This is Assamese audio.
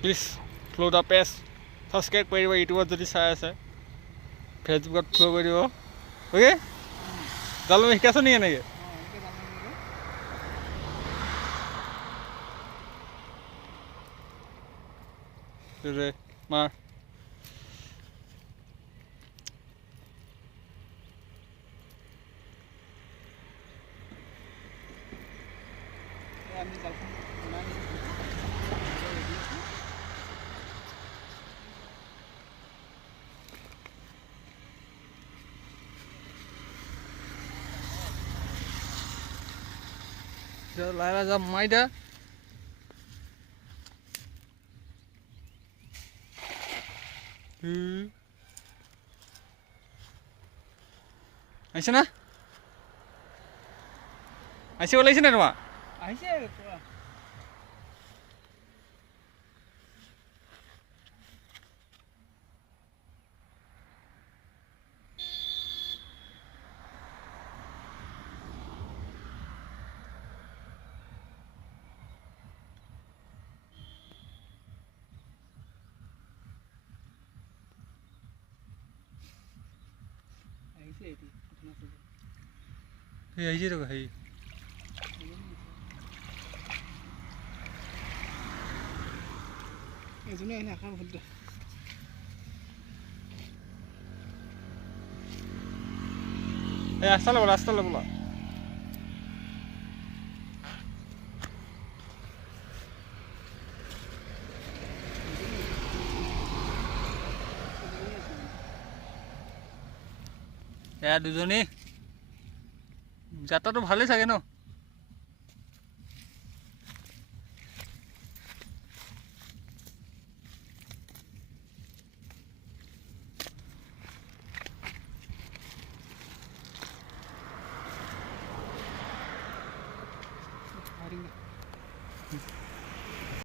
প্লিজ ফ্ল' দ্য পেজ ছাবস্ক্ৰাইব কৰি দিব ইউটিউবত যদি চাই আছে ফেচবুকত ফ্ল' কৰি দিব অ'কে জাল মাৰি শিকাইছ নেকি এনেকৈ মাৰ লাহে যাম মাৰি দা আহিছে না আহিছে ওলাইছে নাই তোমাৰ আহিছে আহিছে তো হেৰি এজনে আহিলে আশা ভুল এই ৰাস্তা ল'ব এয়া দুজনী যাত্ৰাটো ভালেই চাগে ন